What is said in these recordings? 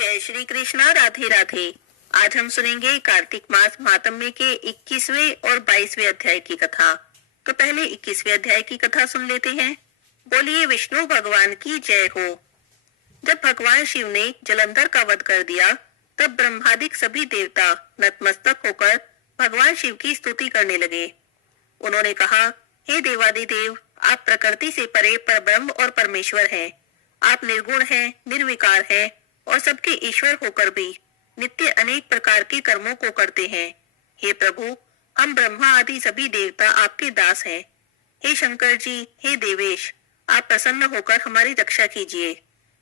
जय श्री कृष्णा। राधे राधे। आज हम सुनेंगे कार्तिक मास महात्म्य के 21वें और 22वें अध्याय की कथा। तो पहले 21वें अध्याय की कथा सुन लेते हैं। बोलिए विष्णु भगवान की जय हो। जब भगवान शिव ने जलंधर का वध कर दिया, तब ब्रह्मादिक सभी देवता नतमस्तक होकर भगवान शिव की स्तुति करने लगे। उन्होंने कहा, हे देवादिदेव, आप प्रकृति से परे परब्रह्म और परमेश्वर हैं। आप निर्गुण हैं, निर्विकार हैं और सबके ईश्वर होकर भी नित्य अनेक प्रकार के कर्मों को करते हैं। हे प्रभु, हम ब्रह्मा आदि सभी देवता आपके दास हैं। हे शंकर जी, हे देवेश, आप प्रसन्न होकर हमारी रक्षा कीजिए।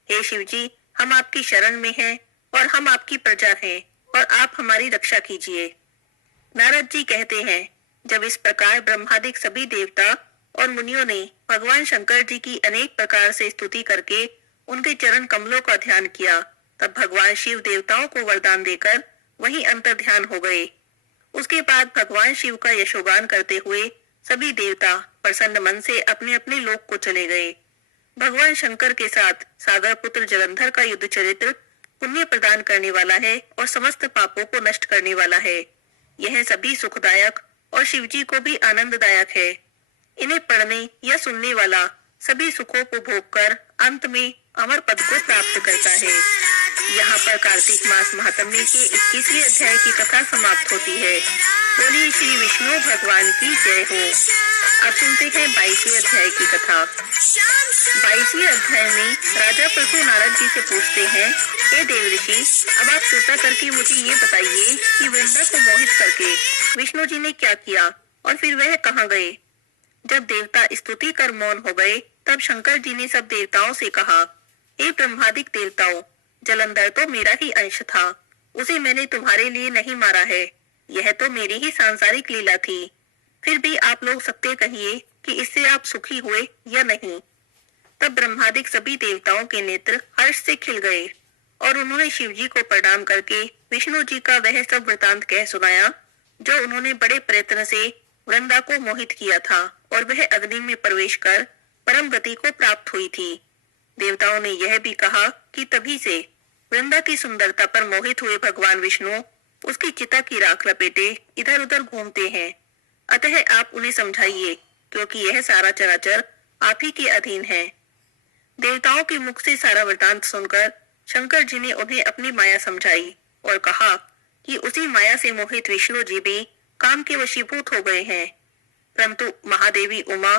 हे शिव जी, हम आपकी शरण में हैं और हम आपकी प्रजा हैं और आप हमारी रक्षा कीजिए। नारद जी कहते हैं, जब इस प्रकार ब्रह्मादिक सभी देवता और मुनियों ने भगवान शंकर जी की अनेक प्रकार से स्तुति करके उनके चरण कमलों का ध्यान किया, तब भगवान शिव देवताओं को वरदान देकर वहीं अंतर्ध्यान हो गए। उसके बाद भगवान शिव का यशोगान करते हुए सभी देवता प्रसन्न मन से अपने अपने लोक को चले गए। भगवान शंकर के साथ सागर पुत्र जलंधर का युद्ध चरित्र पुण्य प्रदान करने वाला है और समस्त पापों को नष्ट करने वाला है। यह सभी सुखदायक और शिवजी को भी आनंददायक है। इन्हें पढ़ने या सुनने वाला सभी सुखों को भोग कर अंत में अमर पद को प्राप्त करता है। यहाँ पर कार्तिक मास महात्म्य के 21वें अध्याय की कथा समाप्त होती है। बोलिए श्री विष्णु भगवान की जय हो। अब सुनते हैं 22वें अध्याय की कथा। 22वें अध्याय में राजा पृथु नारद जी से पूछते हैं, हे देव ऋषि, अब आप कृपा करके मुझे ये बताइए कि वृंदा को मोहित करके विष्णु जी ने क्या किया और फिर वह कहाँ गए। जब देवता स्तुति कर मौन हो गए, तब शंकर जी ने सब देवताओं से कहा, हे ब्रह्मादिक देवताओं, जलंधर तो मेरा ही अंश था। उसे मैंने तुम्हारे लिए नहीं मारा है। यह तो मेरी ही सांसारिक लीला थी। फिर भी आप लोग सत्य कहिए कि इससे आप सुखी हुए या नहीं। तब ब्रह्मादिक सभी देवताओं के नेत्र हर्ष से खिल गए और उन्होंने शिव जी को प्रणाम करके विष्णु जी का वह सब वृतांत कह सुनाया जो उन्होंने बड़े प्रयत्न से वृंदा को मोहित किया था और वह अग्नि में प्रवेश कर परम गति को प्राप्त हुई थी। देवताओं ने यह भी कहा कि तभी से वृंदा की सुंदरता पर मोहित हुए भगवान विष्णु उसकी चिता की राख लपेटे इधर उधर घूमते हैं। अतः आप उन्हें समझाइए, क्योंकि यह सारा चराचर आप ही के अधीन है। देवताओं के मुख से सारा वृतांत सुनकर शंकर जी ने उन्हें अपनी माया समझाई और कहा कि उसी माया से मोहित विष्णु जी भी काम के वशीभूत हो गए हैं। परंतु महादेवी उमा,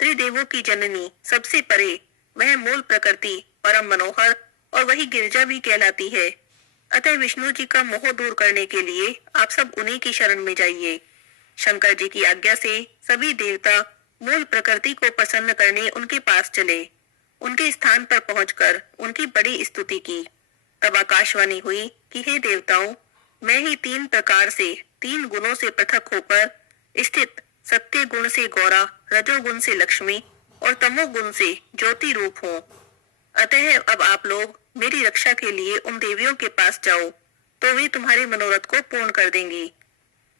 त्रिदेवों की जननी, सबसे परे वह मूल प्रकृति परम मनोहर और वही गिरजा भी कहलाती है। अतः विष्णु जी का मोह दूर करने के लिए आप सब उन्हीं की शरण में जाइए। शंकर जी की आज्ञा से सभी देवता मूल प्रकृति को प्रसन्न करने उनके पास चले। उनके स्थान पर पहुंचकर उनकी बड़ी स्तुति की। तब आकाशवाणी हुई कि हे देवताओं, मैं ही 3 प्रकार से 3 गुणों से पृथक होकर स्थित सत्य गुण से गौरा, रजोगुण से लक्ष्मी और तमोगुण से ज्योति रूप हूँ। अतः अब आप लोग मेरी रक्षा के लिए उन देवियों के पास जाओ, तो वे तुम्हारे मनोरथ को पूर्ण कर देंगी।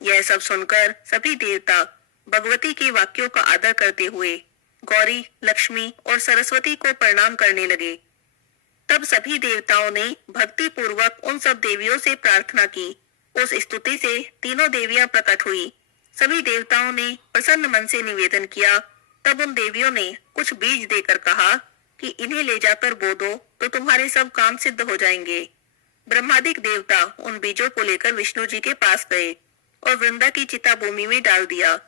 यह सब सुनकर सभी देवता भगवती के वाक्यों का आदर करते हुए गौरी, लक्ष्मी और सरस्वती को प्रणाम करने लगे। तब सभी देवताओं ने भक्ति पूर्वक उन सब देवियों से प्रार्थना की। उस स्तुति से तीनों देवियां प्रकट हुई। सभी देवताओं ने प्रसन्न मन से निवेदन किया। तब उन देवियों ने कुछ बीज देकर कहा कि इन्हें ले जाकर बो दो तो तुम्हारे सब काम सिद्ध हो जाएंगे। ब्रह्मादिक देवता उन बीजों को लेकर विष्णु जी के पास गए और वृंदा की चिता भूमि में डाल दिया।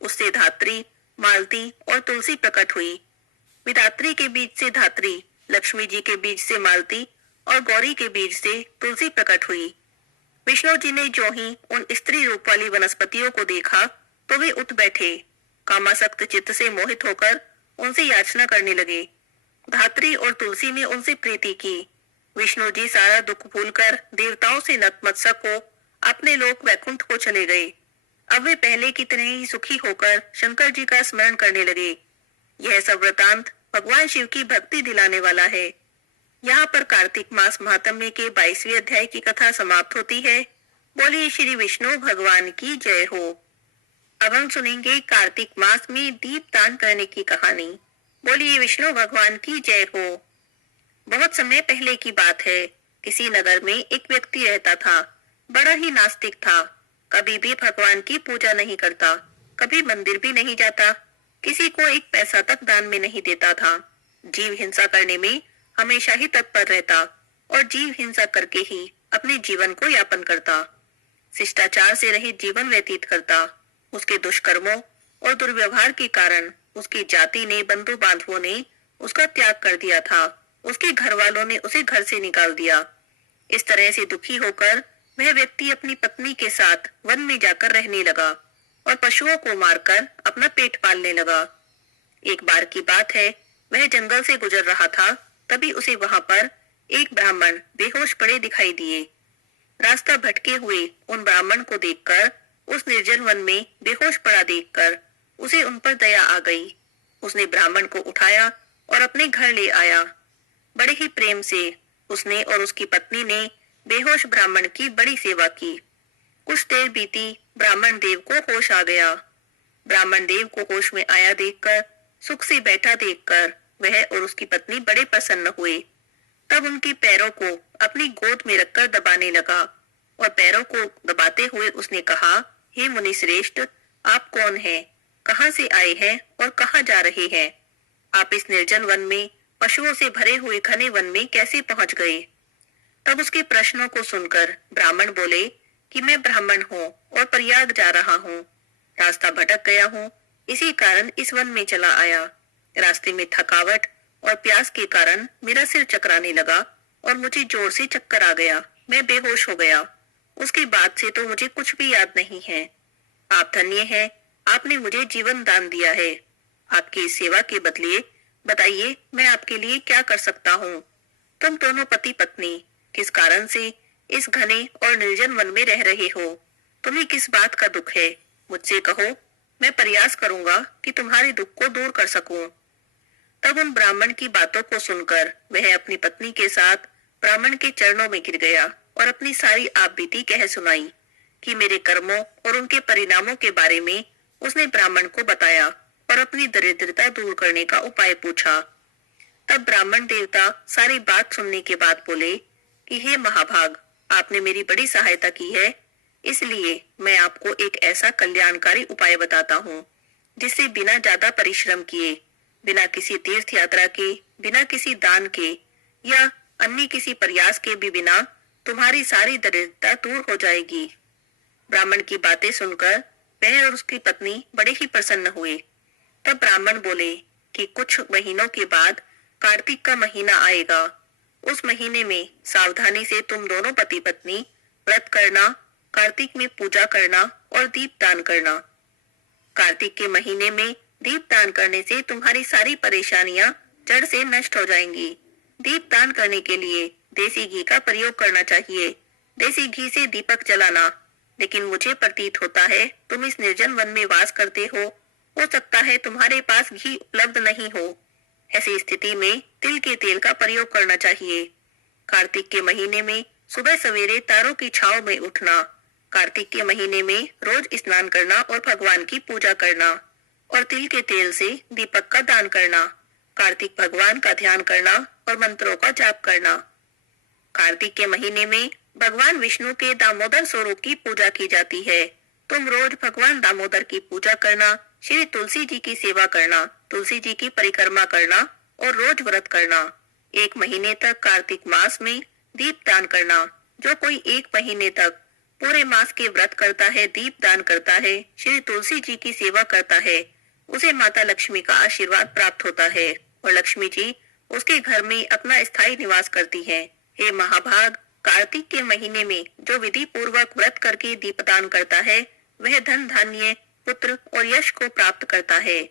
उससे धात्री, मालती और तुलसी प्रकट हुई। विधात्री के बीज से धात्री, लक्ष्मी जी के बीज से मालती और गौरी के बीज से तुलसी प्रकट हुई। विष्णु जी ने जो ही उन स्त्री रूप वाली वनस्पतियों को देखा तो वे उठ बैठे। कामासक्त चित्त से मोहित होकर उनसे याचना करने लगे। धात्री और तुलसी ने उनसे प्रीति की। विष्णु जी सारा दुख भूलकर देवताओं से नतमस्तक हो अपने लोक वैकुंठ को चले गए। अब वे पहले की तरह ही सुखी होकर शंकर जी का स्मरण करने लगे। यह सब वृतांत भगवान शिव की भक्ति दिलाने वाला है। यहाँ पर कार्तिक मास महात्म्य के 22वें अध्याय की कथा समाप्त होती है। बोलिए श्री विष्णु भगवान की जय हो। अब हम सुनेंगे कार्तिक मास में दीप दान करने की कहानी। बोलिए विष्णु भगवान की जय हो। बहुत समय पहले की बात है। किसी नगर में एक व्यक्ति रहता था। बड़ा ही नास्तिक था। कभी भी भगवान की पूजा नहीं करता, कभी मंदिर भी नहीं जाता, किसी को एक पैसा तक दान में नहीं देता था। जीव हिंसा करने में हमेशा ही तत्पर रहता और जीव हिंसा करके ही अपने जीवन को यापन करता। शिष्टाचार से रहित जीवन व्यतीत करता। उसके दुष्कर्मों और दुर्व्यवहार के कारण उसकी जाति ने, बंधु बांधवों ने उसका त्याग कर दिया था। उसके घर वालों ने उसे घर से निकाल दिया। इस तरह से दुखी होकर वह व्यक्ति अपनी पत्नी के साथ वन में जाकर रहने लगा और पशुओं को मारकर अपना पेट पालने लगा। एक बार की बात है, वह जंगल से गुजर रहा था, तभी उसे वहां पर एक ब्राह्मण बेहोश पड़े दिखाई दिए। रास्ता भटके हुए उन ब्राह्मण को देखकर, उस निर्जन वन में बेहोश पड़ा देखकर उसे उन पर दया आ गई। उसने ब्राह्मण को उठाया और अपने घर ले आया। बड़े ही प्रेम से उसने और उसकी पत्नी ने बेहोश ब्राह्मण की बड़ी सेवा की। कुछ देर बीती, ब्राह्मण देव को होश आ गया। ब्राह्मण देव को होश में आया देखकर, सुख से बैठा देखकर वह और उसकी पत्नी बड़े प्रसन्न हुए। तब उनके पैरों को अपनी गोद में रखकर दबाने लगा और पैरों को दबाते हुए उसने कहा, हे मुनि श्रेष्ठ, आप कौन हैं? कहां से आए हैं और कहां जा रहे हैं? आप इस निर्जन वन में, पशुओं से भरे हुए घने वन में कैसे पहुंच गए? तब उसके प्रश्नों को सुनकर ब्राह्मण बोले कि मैं ब्राह्मण हूँ और प्रयाग जा रहा हूँ। रास्ता भटक गया हूँ, इसी कारण इस वन में चला आया। रास्ते में थकावट और प्यास के कारण मेरा सिर चकराने लगा और मुझे जोर से चक्कर आ गया। मैं बेहोश हो गया। उसके बाद से तो मुझे कुछ भी याद नहीं है। आप धन्य हैं, आपने मुझे जीवन दान दिया है। आपकी इस सेवा के बदले बताइए मैं आपके लिए क्या कर सकता हूँ? तुम दोनों पति पत्नी किस कारण से इस घने और निर्जन वन में रह रहे हो? तुम्हें किस बात का दुख है? मुझसे कहो, मैं प्रयास करूंगा कि तुम्हारे दुख को दूर कर सकूं। तब उन ब्राह्मण की बातों को सुनकर वह अपनी पत्नी के साथ ब्राह्मण के चरणों में गिर गया और अपनी सारी आपबीती कह सुनाई कि मेरे कर्मों और उनके परिणामों के बारे में उसने ब्राह्मण को बताया और अपनी दरिद्रता दूर करने का उपाय पूछा। तब ब्राह्मण देवता सारी बात सुनने के बाद बोले कि हे महाभाग, आपने मेरी बड़ी सहायता की है, इसलिए मैं आपको एक ऐसा कल्याणकारी उपाय बताता हूँ जिससे बिना ज्यादा परिश्रम किए, बिना किसी तीर्थ यात्रा के, बिना किसी दान के या अन्य किसी प्रयास के भी बिना तुम्हारी सारी दरिद्रता दूर हो जाएगी। ब्राह्मण की बातें सुनकर वह और उसकी पत्नी बड़े ही प्रसन्न हुए। तब ब्राह्मण बोले कि कुछ महीनों के बाद कार्तिक का महीना आएगा। उस महीने में सावधानी से तुम दोनों पति पत्नी व्रत करना, कार्तिक में पूजा करना और दीप दान करना। कार्तिक के महीने में दीप दान करने से तुम्हारी सारी परेशानियां जड़ से नष्ट हो जाएंगी। दीप दान करने के लिए देसी घी का प्रयोग करना चाहिए। देसी घी से दीपक जलाना। लेकिन मुझे प्रतीत होता है तुम इस निर्जन वन में वास करते हो सकता है तुम्हारे पास घी उपलब्ध नहीं हो। ऐसी स्थिति में तिल के तेल का प्रयोग करना चाहिए। कार्तिक के महीने में सुबह सवेरे तारों की छांव में उठना, कार्तिक के महीने में रोज स्नान करना और भगवान की पूजा करना और तिल के तेल से दीपक का दान करना, कार्तिक भगवान का ध्यान करना और मंत्रों का जाप करना। कार्तिक के महीने में भगवान विष्णु के दामोदर स्वरूप की पूजा की जाती है। तुम रोज भगवान दामोदर की पूजा करना, श्री तुलसी जी की सेवा करना, तुलसी जी की परिक्रमा करना और रोज व्रत करना। 1 महीने तक कार्तिक मास में दीप दान करना। जो कोई 1 महीने तक पूरे मास के व्रत करता है, दीप दान करता है, श्री तुलसी जी की सेवा करता है, उसे माता लक्ष्मी का आशीर्वाद प्राप्त होता है और लक्ष्मी जी उसके घर में अपना स्थायी निवास करती है। हे महाभाग, कार्तिक के महीने में जो विधि पूर्वक व्रत करके दीपदान करता है वह धन धान्य, पुत्र और यश को प्राप्त करता है।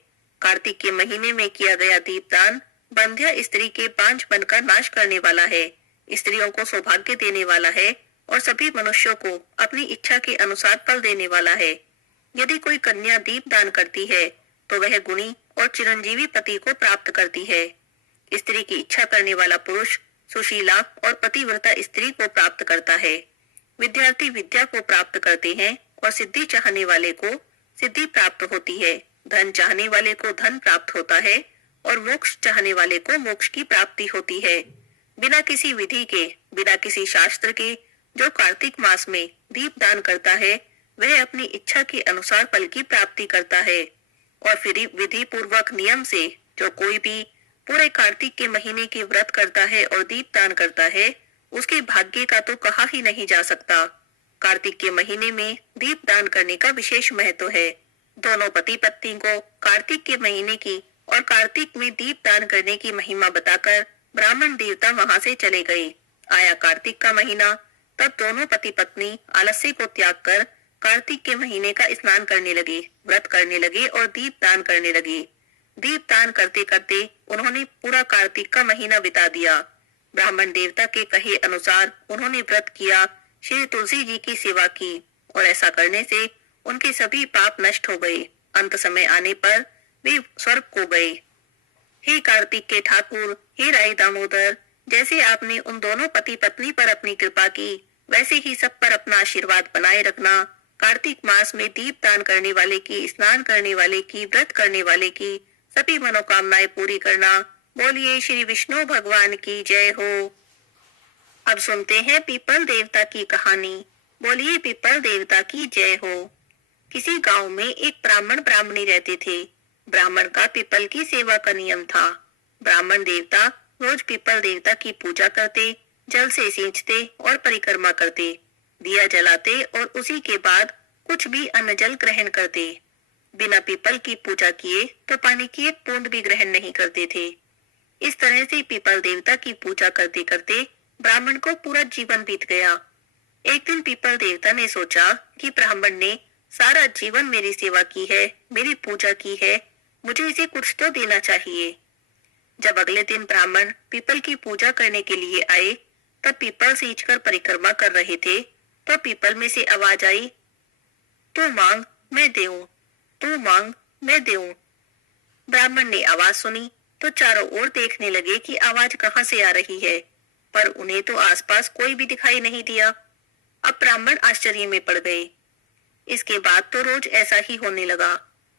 कार्तिक के महीने में किया गया दीपदान बंध्या स्त्री के बांझपन का नाश करने वाला है, स्त्रियों को सौभाग्य देने वाला है और सभी मनुष्यों को अपनी इच्छा के अनुसार फल देने वाला है। यदि कोई कन्या दीप दान करती है तो वह गुणी और चिरंजीवी पति को प्राप्त करती है। स्त्री की इच्छा करने वाला पुरुष सुशीला और पतिव्रता स्त्री को प्राप्त करता है। विद्यार्थी विद्या को प्राप्त करते हैं और सिद्धि चाहने वाले को सिद्धि प्राप्त होती है। धन चाहने वाले को धन प्राप्त होता है और मोक्ष चाहने वाले को मोक्ष की प्राप्ति होती है। बिना किसी विधि के, बिना किसी शास्त्र के जो कार्तिक मास में दीप दान करता है, वह अपनी इच्छा के अनुसार फल की प्राप्ति करता है। और फिर विधि पूर्वक नियम से जो कोई भी पूरे कार्तिक के महीने के व्रत करता है और दीप दान करता है, उसके भाग्य का तो कहा ही नहीं जा सकता। कार्तिक के महीने में दीप दान करने का विशेष महत्व है। दोनों पति पत्नी को कार्तिक के महीने की और कार्तिक में दीप दान करने की महिमा बताकर ब्राह्मण देवता वहां से चले गए। आया कार्तिक का महीना, तब दोनों पति पत्नी आलस्य को त्याग कर कार्तिक के महीने का स्नान करने लगे, व्रत करने लगे और दीप दान करने लगे। दीप दान करते करते उन्होंने पूरा कार्तिक का महीना बिता दिया। ब्राह्मण देवता के कहे अनुसार उन्होंने व्रत किया, श्री तुलसी जी की सेवा की और ऐसा करने से उनके सभी पाप नष्ट हो गए। अंत समय आने पर वे स्वर्ग को गए। हे कार्तिक के ठाकुर, हे राय दामोदर, जैसे आपने उन दोनों पति पत्नी पर अपनी कृपा की, वैसे ही सब पर अपना आशीर्वाद बनाए रखना। कार्तिक मास में दीप दान करने वाले की, स्नान करने वाले की, व्रत करने वाले की सभी मनोकामनाएं पूरी करना। बोलिए श्री विष्णु भगवान की जय हो। अब सुनते हैं पीपल देवता की कहानी। बोलिए पीपल देवता की जय हो। किसी गांव में एक ब्राह्मण ब्राह्मणी रहते थे। ब्राह्मण का पीपल की सेवा का नियम था। ब्राह्मण देवता रोज पीपल देवता की पूजा करते, जल से सींचते और परिक्रमा करते, दिया जलाते और उसी के बाद कुछ भी अन्न जल ग्रहण करते। बिना पीपल की पूजा किए तो पानी की एक बूंद भी ग्रहण नहीं करते थे। इस तरह से पीपल देवता की पूजा करते करते ब्राह्मण को पूरा जीवन बीत गया। एक दिन पीपल देवता ने सोचा कि ब्राह्मण ने सारा जीवन मेरी सेवा की है, मेरी पूजा की है, मुझे इसे कुछ तो देना चाहिए। जब अगले दिन ब्राह्मण पीपल की पूजा करने के लिए आए, तब पीपल सींचकर परिक्रमा कर रहे थे, तो पीपल में से आवाज आई, तू मांग मैं देऊं, तू मांग मैं देऊं। ब्राह्मण ने आवाज सुनी तो चारों ओर देखने लगे कि आवाज कहां से आ रही है, पर उन्हें तो आसपास कोई भी दिखाई नहीं दिया। अब ब्राह्मण आश्चर्य में पड़ गए। इसके बाद तो रोज ऐसा ही होने लगा।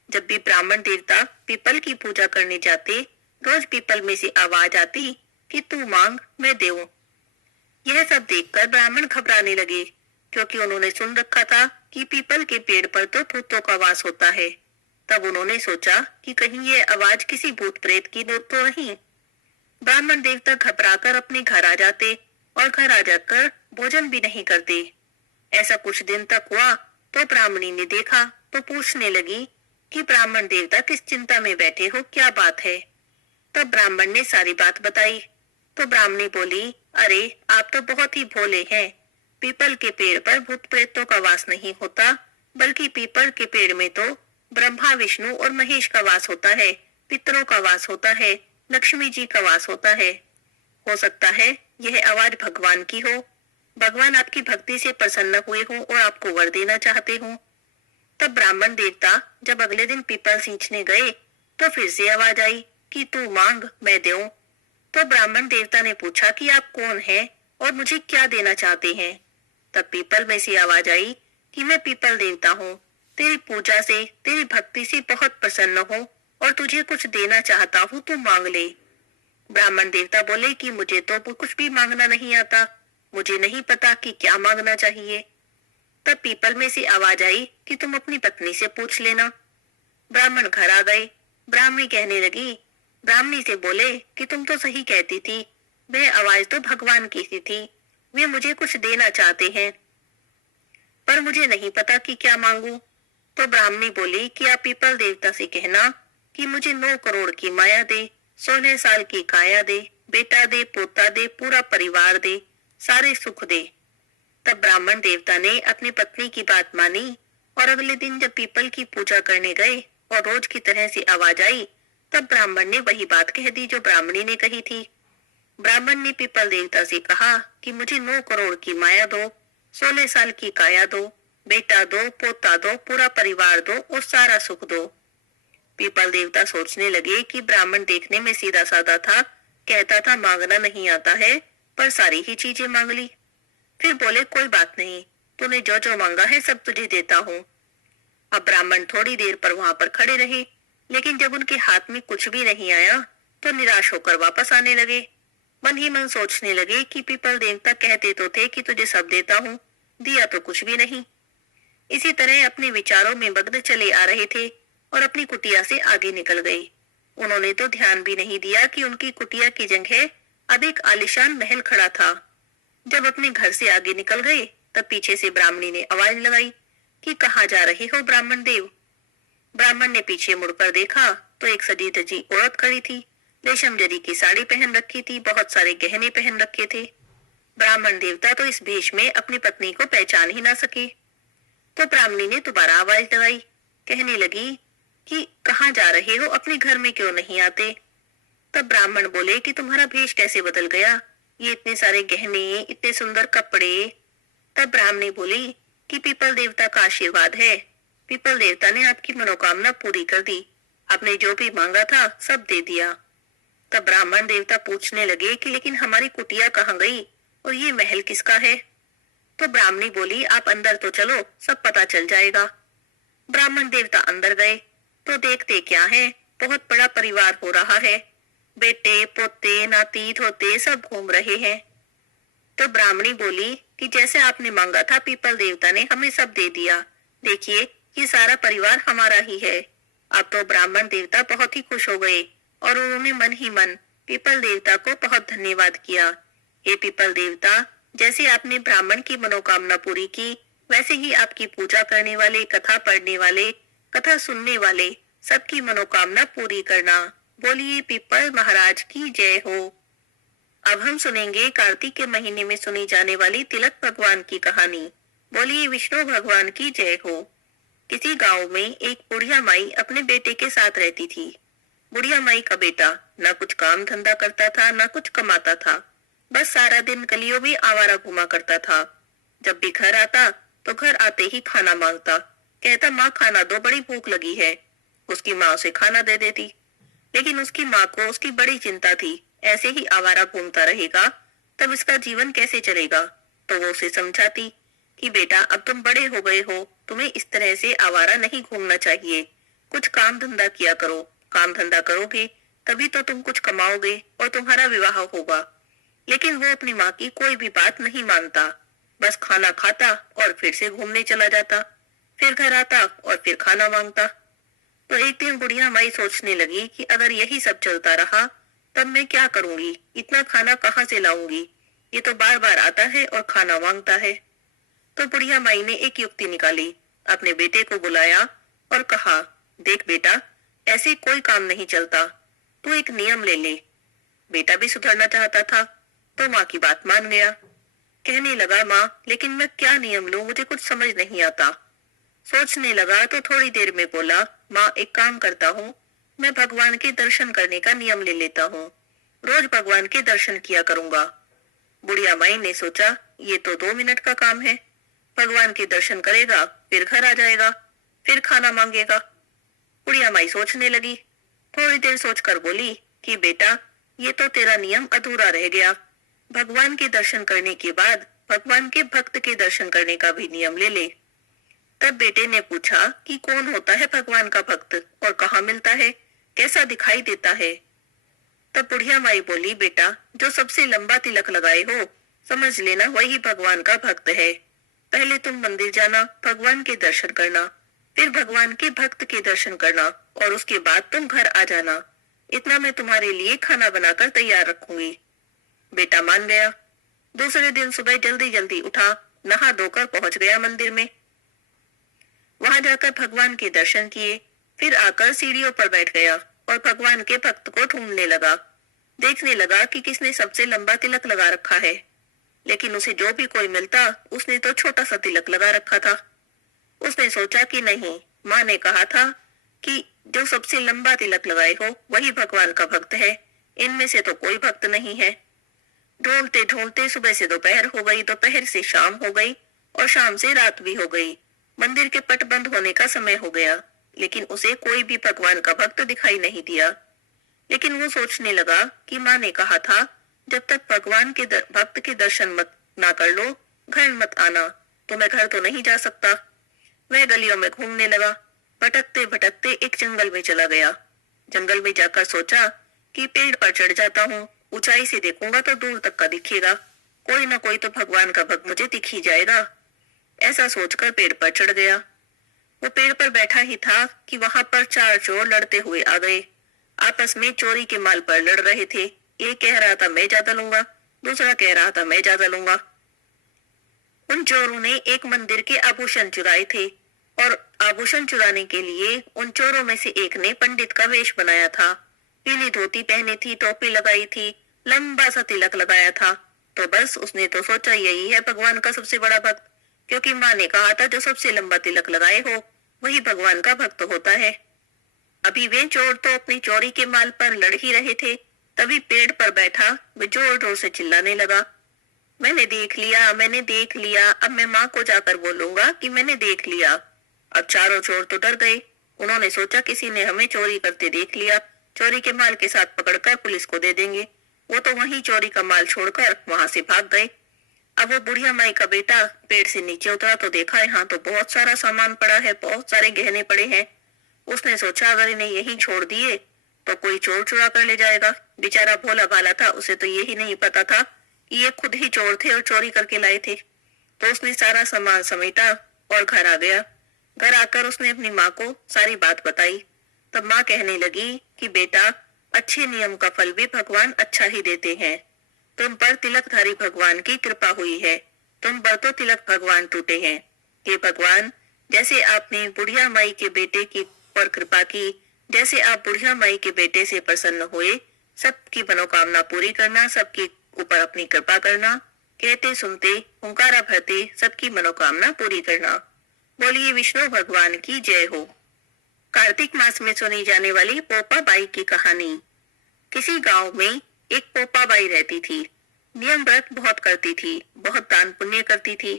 जब भी ब्राह्मण देवता पीपल की पूजा करने जाते, रोज पीपल में से आवाज आती कि तू मांग मैं देऊं। यह सब देखकर ब्राह्मण घबराने लगे, क्योंकि उन्होंने सुन रखा था कि पीपल के पेड़ पर तो भूतों का वास होता है। तब उन्होंने सोचा कि कहीं ये आवाज किसी भूत प्रेत की तो नहीं। ब्राह्मण देवता घबराकर अपने घर आ जाते और घर आ जाकर भोजन भी नहीं करते। ऐसा कुछ दिन तक हुआ तो ब्राह्मणी ने देखा तो पूछने लगी कि ब्राह्मण देवता किस चिंता में बैठे हो, क्या बात है। तब ब्राह्मण ने सारी बात बताई तो ब्राह्मणी बोली, अरे आप तो बहुत ही भोले हैं। पीपल के पेड़ पर भूत प्रेतों का वास नहीं होता, बल्कि पीपल के पेड़ में तो ब्रह्मा विष्णु और महेश का वास होता है, पितरों का वास होता है, लक्ष्मी जी का वास होता है। हो सकता है यह आवाज भगवान की हो। भगवान आपकी भक्ति से प्रसन्न हुए हो और आपको वर देना चाहते हो। तब ब्राह्मण देवता जब अगले दिन पीपल सींचने गए तो फिर से आवाज आई कि तू मांग मैं दूं। तो ब्राह्मण देवता ने पूछा कि आप कौन हैं और मुझे क्या देना चाहते हैं। तब पीपल में से आवाज आई कि मैं पीपल देवता हूँ, तेरी पूजा से, तेरी भक्ति से बहुत प्रसन्न हूँ और तुझे कुछ देना चाहता हूँ, तू मांग ले। ब्राह्मण देवता बोले कि मुझे तो कुछ भी मांगना नहीं आता, मुझे नहीं पता कि क्या मांगना चाहिए। तब पीपल में से आवाज आई कि तुम अपनी पत्नी से पूछ लेना। ब्राह्मण घर आ गए। ब्राह्मणी कहने लगी, ब्राह्मणी से बोले कि तुम तो सही कहती थी, वह आवाज तो भगवान की सी थी, वे मुझे कुछ देना चाहते हैं, पर मुझे नहीं पता कि क्या मांगू। तो ब्राह्मणी बोली कि आप पीपल देवता से कहना कि मुझे 9 करोड़ की माया दे, 16 साल की काया दे, बेटा दे, पोता दे, पूरा परिवार दे, सारे सुख दे। तब ब्राह्मण देवता ने अपनी पत्नी की बात मानी और अगले दिन जब पीपल की पूजा करने गए और रोज की तरह से आवाज आई, तब ब्राह्मण ने वही बात कह दी जो ब्राह्मणी ने कही थी। ब्राह्मण ने पीपल देवता से कहा कि मुझे 9 करोड़ की माया दो, 16 साल की काया दो, बेटा दो, पोता दो, पूरा परिवार दो और सारा सुख दो। पीपल देवता सोचने लगे कि ब्राह्मण देखने में सीधा साधा था, कहता था मांगना नहीं आता है, पर सारी ही चीजें मांग ली। फिर बोले कोई बात नहीं, तूने जो जो मांगा है सब तुझे देता हूँ। अब ब्राह्मण थोड़ी देर पर वहां पर खड़े रहे, लेकिन जब उनके हाथ में कुछ भी नहीं आया तो निराश होकर वापस आने लगे। मन ही मन सोचने लगे कि पीपल देवता कहते तो थे कि तुझे सब देता हूँ, दिया तो कुछ भी नहीं। इसी तरह अपने विचारों में मग्न चले आ रहे थे और अपनी कुटिया से आगे निकल गए। उन्होंने तो ध्यान भी नहीं दिया कि उनकी कुटिया की जगह अब एक आलीशान महल खड़ा था। जब अपने घर से आगे निकल गए तब पीछे से ब्राह्मणी ने आवाज लगाई कि कहाँ जा रहे हो ब्राह्मण देव। ब्राह्मण ने पीछे मुड़कर देखा तो एक सजी धजी औरत खड़ी थी। रेशम जरी की साड़ी पहन रखी थी, बहुत सारे गहने पहन रखे थे। ब्राह्मण देवता तो इस भेष में अपनी पत्नी को पहचान ही ना सके। तो ब्राह्मणी ने दोबारा आवाज लगाई, कहने लगी कि कहाँ जा रहे हो, अपने घर में क्यों नहीं आते। तब ब्राह्मण बोले कि तुम्हारा भेष कैसे बदल गया, ये इतने सारे गहने, इतने सुंदर कपड़े। तब ब्राह्मणी बोली कि पीपल देवता का आशीर्वाद है, पीपल देवता ने आपकी मनोकामना पूरी कर दी, आपने जो भी मांगा था सब दे दिया। तब ब्राह्मण देवता पूछने लगे कि लेकिन हमारी कुटिया कहाँ गई और ये महल किसका है। तो ब्राह्मणी बोली आप अंदर तो चलो, सब पता चल जाएगा। ब्राह्मण देवता अंदर गए तो देखते क्या है, बहुत बड़ा परिवार हो रहा है। बेटे पोते नाती धोते सब घूम रहे हैं। तो ब्राह्मणी बोली कि जैसे आपने मांगा था पीपल देवता ने हमें सब दे दिया, देखिए ये सारा परिवार हमारा ही है। अब तो ब्राह्मण देवता बहुत ही खुश हो गए और उन्होंने मन ही मन पीपल देवता को बहुत धन्यवाद किया। हे पीपल देवता, जैसे आपने ब्राह्मण की मनोकामना पूरी की, वैसे ही आपकी पूजा करने वाले, कथा पढ़ने वाले, कथा सुनने वाले सबकी मनोकामना पूरी करना। बोलिए पीपल महाराज की जय हो। अब हम सुनेंगे कार्तिक के महीने में सुनी जाने वाली तिलक भगवान की कहानी। बोलिए विष्णु भगवान की जय हो। किसी गांव में एक बुढ़िया माई अपने बेटे के साथ रहती थी। बुढ़िया माई का बेटा न कुछ काम धंधा करता था, न कुछ कमाता था, बस सारा दिन गलियों में आवारा घुमा करता था। जब भी घर आता तो घर आते ही खाना मांगता, कहता माँ खाना दो, बड़ी भूख लगी है। उसकी माँ उसे खाना दे देती, लेकिन उसकी माँ को उसकी बड़ी चिंता थी, ऐसे ही आवारा घूमता रहेगा तब इसका जीवन कैसे चलेगा। तो वो उसे समझाती कि बेटा अब तुम बड़े हो गए हो, तुम्हें इस तरह से आवारा नहीं घूमना चाहिए, कुछ काम धंधा किया करो, काम धंधा करोगे तभी तो तुम कुछ कमाओगे और तुम्हारा विवाह होगा। लेकिन वो अपनी माँ की कोई भी बात नहीं मानता, बस खाना खाता और फिर से घूमने चला जाता, फिर घर आता और फिर खाना मांगता। तो एक दिन बुढ़िया माई सोचने लगी कि अगर यही सब चलता रहा तब मैं क्या करूंगी, इतना खाना कहाँ से लाऊंगी, ये तो बार बार आता है और खाना मांगता है। तो बुढ़िया माई ने एक युक्ति निकाली, अपने बेटे को बुलाया और कहा देख बेटा, ऐसे कोई काम नहीं चलता, तू एक नियम ले ले। बेटा भी सुधरना चाहता था तो माँ की बात मान गया। कहने लगा माँ लेकिन मैं क्या नियम लूं, मुझे कुछ समझ नहीं आता। सोचने लगा तो थोड़ी देर में बोला माँ एक काम करता हूँ, मैं भगवान के दर्शन करने का नियम ले लेता हूँ, रोज भगवान के दर्शन किया करूंगा। बुढ़िया माई ने सोचा ये तो 2 मिनट का काम है, भगवान के दर्शन करेगा फिर घर आ जाएगा, फिर खाना मांगेगा। बुढ़िया माई सोचने लगी, थोड़ी देर सोचकर बोली कि बेटा ये तो तेरा नियम अधूरा रह गया, भगवान के दर्शन करने के बाद भगवान के भक्त के दर्शन करने का भी नियम ले ले। तब बेटे ने पूछा कि कौन होता है भगवान का भक्त और कहाँ मिलता है, कैसा दिखाई देता है। तब बुढ़िया माई बोली बेटा जो सबसे लंबा तिलक लगाए हो समझ लेना वही भगवान का भक्त है। पहले तुम मंदिर जाना, भगवान के दर्शन करना, फिर भगवान के भक्त के दर्शन करना और उसके बाद तुम घर आ जाना, इतना मैं तुम्हारे लिए खाना बनाकर तैयार रखूंगी। बेटा मान गया। दूसरे दिन सुबह जल्दी जल्दी उठा, नहा धोकर पहुंच गया मंदिर में। वहां जाकर भगवान के दर्शन किए, फिर आकर सीढ़ियों पर बैठ गया और भगवान के भक्त को ढूंढने लगा। देखने लगा कि किसने सबसे लंबा तिलक लगा रखा है, लेकिन उसे जो भी कोई मिलता उसने तो छोटा सा तिलक लगा रखा था। उसने सोचा कि नहीं, माँ ने कहा था कि जो सबसे लंबा तिलक लगाए हो वही भगवान का भक्त है, इनमें से तो कोई भक्त नहीं है। ढूंढते ढूंढते सुबह से दोपहर हो गई, दोपहर से शाम हो गई और शाम से रात भी हो गई। मंदिर के पट बंद होने का समय हो गया, लेकिन उसे कोई भी भगवान का भक्त दिखाई नहीं दिया। लेकिन वो सोचने लगा कि माँ ने कहा था जब तक भगवान के भक्त के दर्शन मत ना कर लो घर मत आना, तो मैं घर तो नहीं जा सकता। वह गलियों में घूमने लगा, भटकते भटकते एक जंगल में चला गया। जंगल में जाकर सोचा कि पेड़ पर चढ़ जाता हूँ, ऊंचाई से देखूंगा तो दूर तक का दिखेगा, कोई ना कोई तो भगवान का भक्त मुझे दिख ही जाएगा। ऐसा सोचकर पेड़ पर चढ़ गया। वो पेड़ पर बैठा ही था कि वहां पर चार चोर लड़ते हुए आ गए। आपस में चोरी के माल पर लड़ रहे थे। एक कह रहा था मैं ज्यादा लूंगा, दूसरा कह रहा था मैं ज्यादा लूंगा। उन चोरों ने एक मंदिर के आभूषण चुराए थे और आभूषण चुराने के लिए उन चोरों में से एक ने पंडित का वेश बनाया था। पीली धोती पहनी थी, टोपी लगाई थी, लंबा सा तिलक लगाया था। तो बस उसने तो सोचा यही है भगवान का सबसे बड़ा भक्त, क्योंकि माँ ने कहा था जो सबसे लंबा तिलक लगाए हो वही भगवान का भक्त होता है। अभी वे चोर तो अपनी चोरी के माल पर लड़ ही रहे थे, तभी पेड़ पर बैठा वे जोर जोर से चिल्लाने लगा, मैंने देख लिया, मैंने देख लिया, अब मैं माँ को जाकर बोलूंगा कि मैंने देख लिया। अब चारों चोर तो डर गए। उन्होंने सोचा किसी ने हमें चोरी करते देख लिया, चोरी के माल के साथ पकड़कर पुलिस को दे देंगे। वो तो वहीं चोरी का माल छोड़कर वहां से भाग गए। अब वो बुढ़िया माई का बेटा पेड़ से नीचे उतरा तो देखा यहाँ तो बहुत सारा सामान पड़ा है, बहुत सारे गहने पड़े हैं। उसने सोचा अगर इन्हें यहीं छोड़ दिए तो कोई चोर चुरा कर ले जाएगा। बेचारा भोला भाला था, उसे तो यही नहीं पता था कि ये खुद ही चोर थे और चोरी करके लाए थे। तो उसने सारा सामान समेटा और घर आ गया। घर आकर उसने अपनी माँ को सारी बात बताई। तब माँ कहने लगी कि बेटा, अच्छे नियम का फल भी भगवान अच्छा ही देते हैं। तुम पर तिलकधारी भगवान की कृपा हुई है, तुम पर तो तिलक भगवान टूटे हैं। हे भगवान, जैसे आपने बुढ़िया माई के बेटे की पर कृपा की, जैसे आप बुढ़िया माई के बेटे से प्रसन्न हुए, सबकी मनोकामना पूरी करना, सबके ऊपर अपनी कृपा करना, कहते सुनते हुंकारा भरते सबकी मनोकामना पूरी करना। बोलिए विष्णु भगवान की जय हो। कार्तिक मास में सुनी जाने वाली पोपा बाई की कहानी। किसी गांव में एक पोपा बाई रहती थी। नियम व्रत बहुत करती थी, बहुत दान पुण्य करती थी।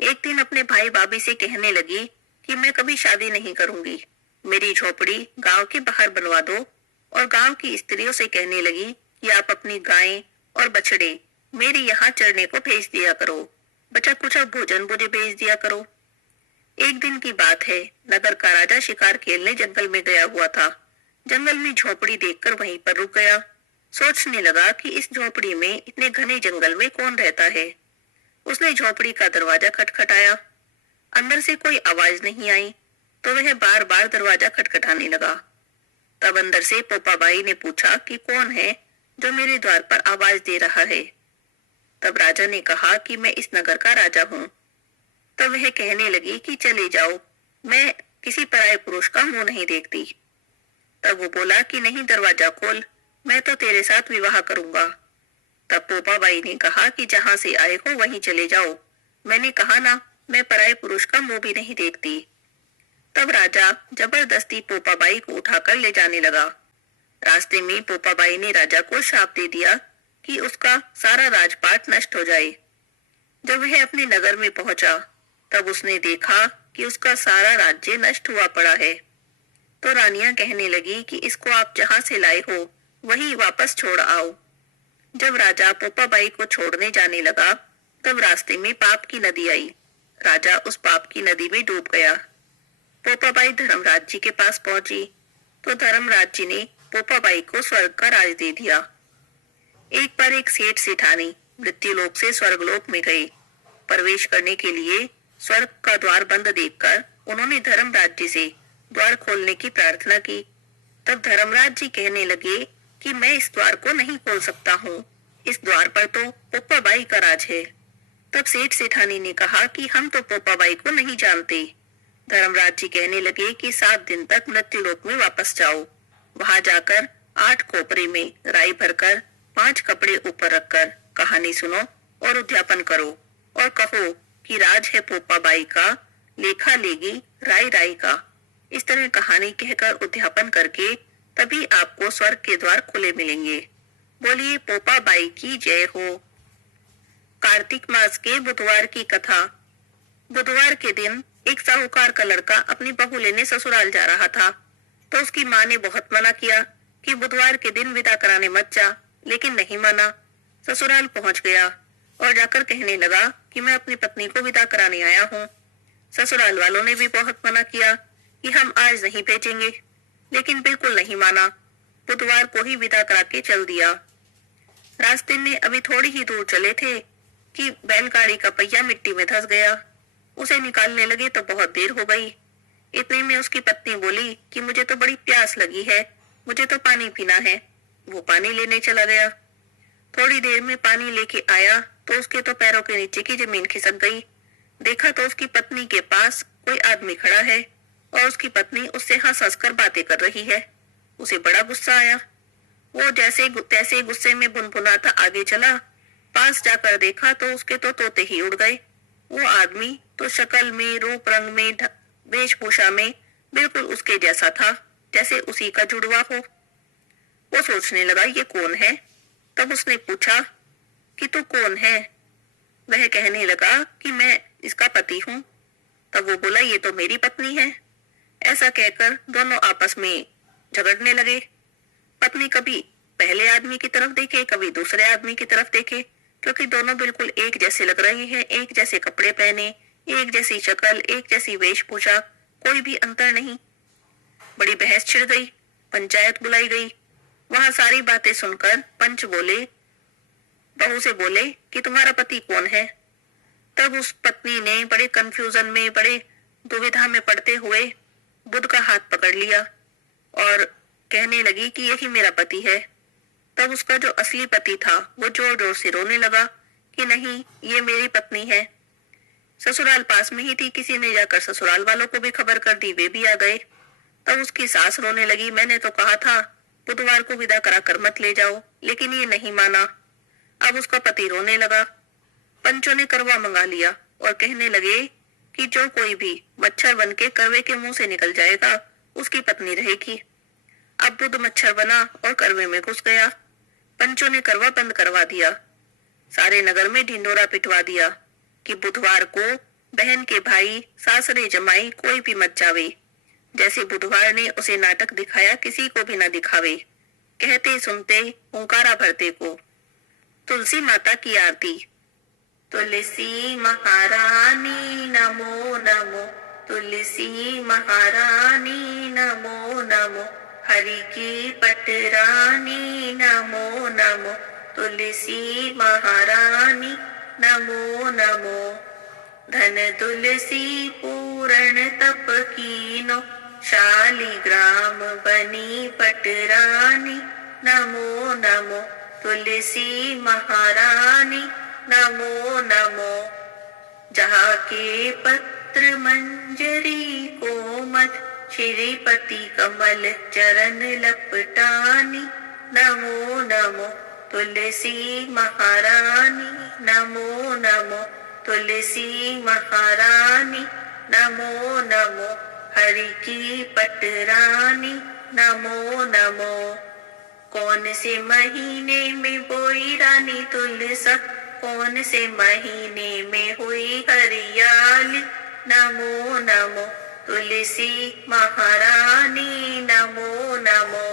एक दिन अपने भाई भाभी से कहने लगी कि मैं कभी शादी नहीं करूंगी, मेरी झोपड़ी गांव के बाहर बनवा दो। और गांव की स्त्रियों से कहने लगी कि आप अपनी गायें और बछड़े मेरे यहाँ चरने को भेज दिया करो, बचा कुचा भोजन मुझे भेज दिया करो। एक दिन की बात है, नगर का राजा शिकार खेलने जंगल में गया हुआ था। जंगल में झोपड़ी देखकर वहीं पर रुक गया। सोचने लगा कि इस झोपड़ी में, इतने घने जंगल में कौन रहता है। उसने झोपड़ी का दरवाजा खटखटाया। अंदर से कोई आवाज नहीं आई तो वह बार बार दरवाजा खटखटाने लगा। तब अंदर से पोपा बाई ने पूछा कि कौन है जो मेरे द्वार पर आवाज दे रहा है। तब राजा ने कहा कि मैं इस नगर का राजा हूँ। तब वह कहने लगी कि चले जाओ, मैं किसी पराये पुरुष का मुंह नहीं देखती। तब वो बोला कि नहीं, दरवाजा खोल, मैं तो तेरे साथ विवाह करूंगा। तब पोपा बाई ने कहा कि जहां से आए हो वहीं चले जाओ, मैंने कहा ना, मैं पराये पुरुष का मुंह भी नहीं देखती। तब राजा जबरदस्ती पोपा बाई को उठाकर ले जाने लगा। रास्ते में पोपा बाई ने राजा को शाप दे दिया कि उसका सारा राजपाट नष्ट हो जाए। जब वह अपने नगर में पहुंचा तब उसने देखा कि उसका सारा राज्य नष्ट हुआ पड़ा है। तो रानियां कहने लगी कि इसको आप जहां से लाए हो वही वापस छोड़ आओ। जब राजा पोपा बाई को छोड़ने जाने लगा तब रास्ते में पाप की नदी आई। राजा उस पाप की नदी में डूब गया। पोपा बाई धर्मराज जी के पास पहुंची तो धर्मराज जी ने पोपा बाई को स्वर्ग का राज दे दिया। एक बार एक सेठ सेठानी मृत्युलोक से स्वर्गलोक में गए। प्रवेश करने के लिए स्वर्ग का द्वार बंद देखकर उन्होंने धर्मराज जी से द्वार खोलने की प्रार्थना की। तब धर्मराज जी कहने लगे कि मैं इस द्वार को नहीं खोल सकता हूँ, इस द्वार पर तो पोपा बाई का राज है। तब सेठ सेठानी ने कहा कि हम तो पोपा बाई को नहीं जानते। धर्मराज जी कहने लगे कि 7 दिन तक मृत्युलोक में वापस जाओ, वहां जाकर 8 कोपरे में राई भरकर 5 कपड़े ऊपर रखकर कहानी सुनो और उद्यापन करो और कहो कि राज है पोपा बाई का, लेखा लेगी राई राई का। इस तरह कहानी कहकर उद्यापन करके तभी आपको स्वर्ग के द्वार खुले मिलेंगे। बोलिए पोपा बाई की जय हो। कार्तिक मास के बुधवार की कथा। बुधवार के दिन एक साहूकार का लड़का अपनी बहू लेने ससुराल जा रहा था तो उसकी माँ ने बहुत मना किया कि बुधवार के दिन विदा कराने मत जा, लेकिन नहीं माना। ससुराल पहुंच गया और जाकर कहने लगा कि मैं अपनी पत्नी को विदा कराने आया हूँ। ससुराल वालों ने भी बहुत मना किया कि हम आज नहीं भेजेंगे, लेकिन बिल्कुल नहीं माना। बुधवार को ही विदा करा के चल दिया। रास्ते में अभी थोड़ी ही दूर चले थे कि बैलगाड़ी का पहिया मिट्टी में धंस गया। उसे निकालने लगे तो बहुत देर हो गई। इतने में उसकी पत्नी बोली कि मुझे तो बड़ी प्यास लगी है, मुझे तो पानी पीना है। वो पानी लेने चला गया। थोड़ी देर में पानी लेके आया तो उसके तो पैरों के नीचे की जमीन खिसक गई। देखा तो उसकी पत्नी के पास कोई आदमी खड़ा है और उसकी पत्नी उससे हंस हंस कर बातें कर रही है। उसे बड़ा गुस्सा आया। वो जैसे तैसे गुस्से में भुनभुनाता आगे चला। पास जाकर देखा तो उसके तो तोते ही उड़ गए। वो आदमी तो शक्ल में, रूप रंग में, वेशभूषा में बिल्कुल उसके जैसा था, जैसे उसी का जुड़वा हो। वो सोचने लगा ये कौन है। तब उसने पूछा कि तू कौन है। वह कहने लगा कि मैं इसका पति हूँ। तब वो बोला ये तो मेरी पत्नी है। ऐसा कहकर दोनों आपस में झगड़ने लगे। पत्नी कभी पहले आदमी की तरफ देखे, कभी दूसरे आदमी की तरफ देखे, क्योंकि दोनों बिल्कुल एक जैसे लग रहे हैं, एक जैसे कपड़े पहने, एक जैसी शक्ल, एक जैसी वेशभूषा, कोई भी अंतर नहीं। बड़ी बहस छिड़ गई। पंचायत बुलाई गई। वहां सारी बातें सुनकर पंच बोले, बहू से बोले कि तुम्हारा पति कौन है। तब उस पत्नी ने बड़े कंफ्यूजन में, बड़े दुविधा में पड़ते हुए बुध का हाथ पकड़ लिया और कहने लगी कि यही मेरा पति है। तब उसका जो असली पति था वो जोर जोर से रोने लगा कि नहीं, ये मेरी पत्नी है। ससुराल पास में ही थी, किसी ने जाकर ससुराल वालों को भी खबर कर दी, वे भी आ गए। तब उसकी सास रोने लगी, मैंने तो कहा था बुधवार को विदा कराकर मत ले जाओ, लेकिन ये नहीं माना। अब उसका पति रोने लगा। पंचों ने करवा मंगा लिया और कहने लगे कि जो कोई भी मच्छर बन के करवे के मुंह से निकल जाएगा उसकी पत्नी रहेगी। अब बुध मच्छर बना और करवे में घुस गया। पंचों ने करवा बंद करवा दिया। सारे नगर में ढिंडोरा पिटवा दिया कि बुधवार को बहन के भाई, सासरे जमाई कोई भी मत जावे। जैसे बुधवार ने उसे नाटक दिखाया किसी को भी न दिखावे। कहते सुनते हुंकारा भरते को। तुलसी माता की आरती। तुलसी महारानी नमो नमो, तुलसी महारानी नमो नमो, हरि की पटरानी नमो नमो, तुलसी महारानी नमो नमो। धन तुलसी पूर्ण तप कीनो, शालिग्राम बनी पटरानी नमो नमो, तुलसी महारानी नमो नमो। जहाँ के पत्र मंजरी कोमल, श्रीपति कमल चरण लपटानी नमो नमो, तुलसी महारानी नमो नमो, तुलसी महारानी नमो नमो, हरि की पटरानी नमो नमो। कौन से महीने में बोई रानी तुलसा, कौन से महीने में हुई हरियाली नमो नमो, तुलसी महारानी नमो नमो।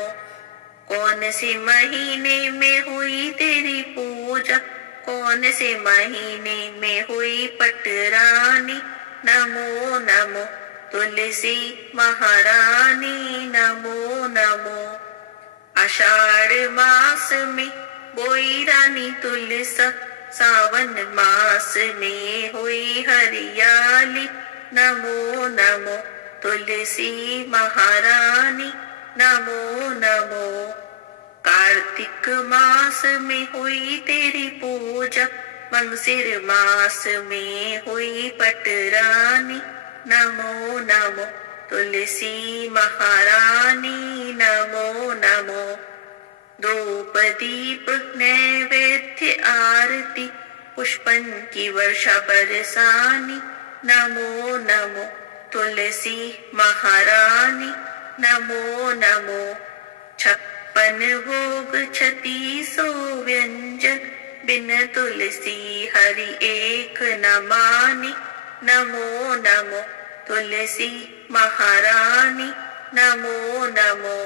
कौन से महीने में हुई तेरी पूजा, कौन से महीने में हुई पटरानी नमो नमो, तुलसी महारानी नमो नमो। आषाढ़ मास में बोई रानी तुलसा, सावन मास में हुई हरियाली नमो नमो, तुलसी महारानी नमो नमो। कार्तिक मास में हुई तेरी पूजा, मंगसिर मास में हुई पटरानी नमो नमो, तुलसी महारानी नमो नमो। धूप दीप नैवेद्य आरती, पुष्पन की वर्षा बरसानी नमो नमो, तुलसी महारानी नमो नमो। 56 भोग 3600 व्यंजन, बिन तुलसी हरि एक न मानी नमो नमो, तुलसी महारानी नमो नमो।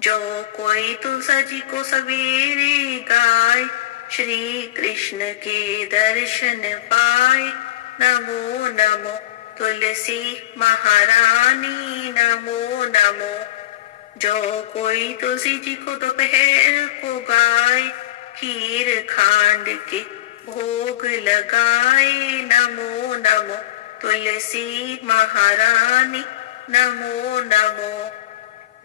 जो कोई तुलसा जी को सवेरे गाए, श्री कृष्ण के दर्शन पाए नमो नमो, तुलसी महारानी नमो नमो। जो कोई तुलसी जी को दोपहर को गाए, खीर खांड के भोग लगाए। नमो नमो तुलसी महारानी, नमो नमो।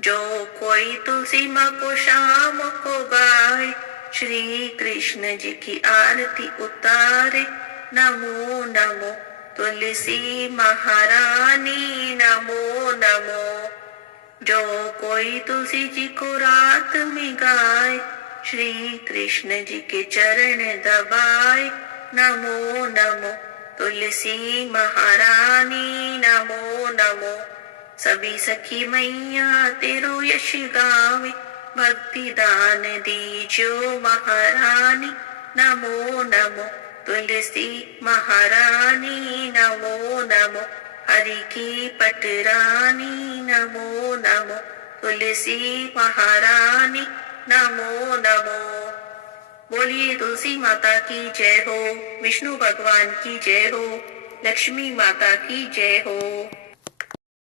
जो कोई तुलसी माँ को शाम को गाए, श्री कृष्ण जी की आरती उतारे। नमो नमो तुलसी महारानी, नमो नमो। जो कोई तुलसी जी को रात में गाए, श्री कृष्ण जी के चरण दबाए। नमो नमो तुलसी महारानी, नमो नमो। सभी सखी मैया तेरो यश गावे, भक्ति दान दीजो महारानी। नमो नमो तुलसी महारानी, नमो नमो। हरि की पटरानी, नमो नमो तुलसी महारानी, नमो नमो। बोलिए तुलसी माता की जय हो, विष्णु भगवान की जय हो, लक्ष्मी माता की जय हो।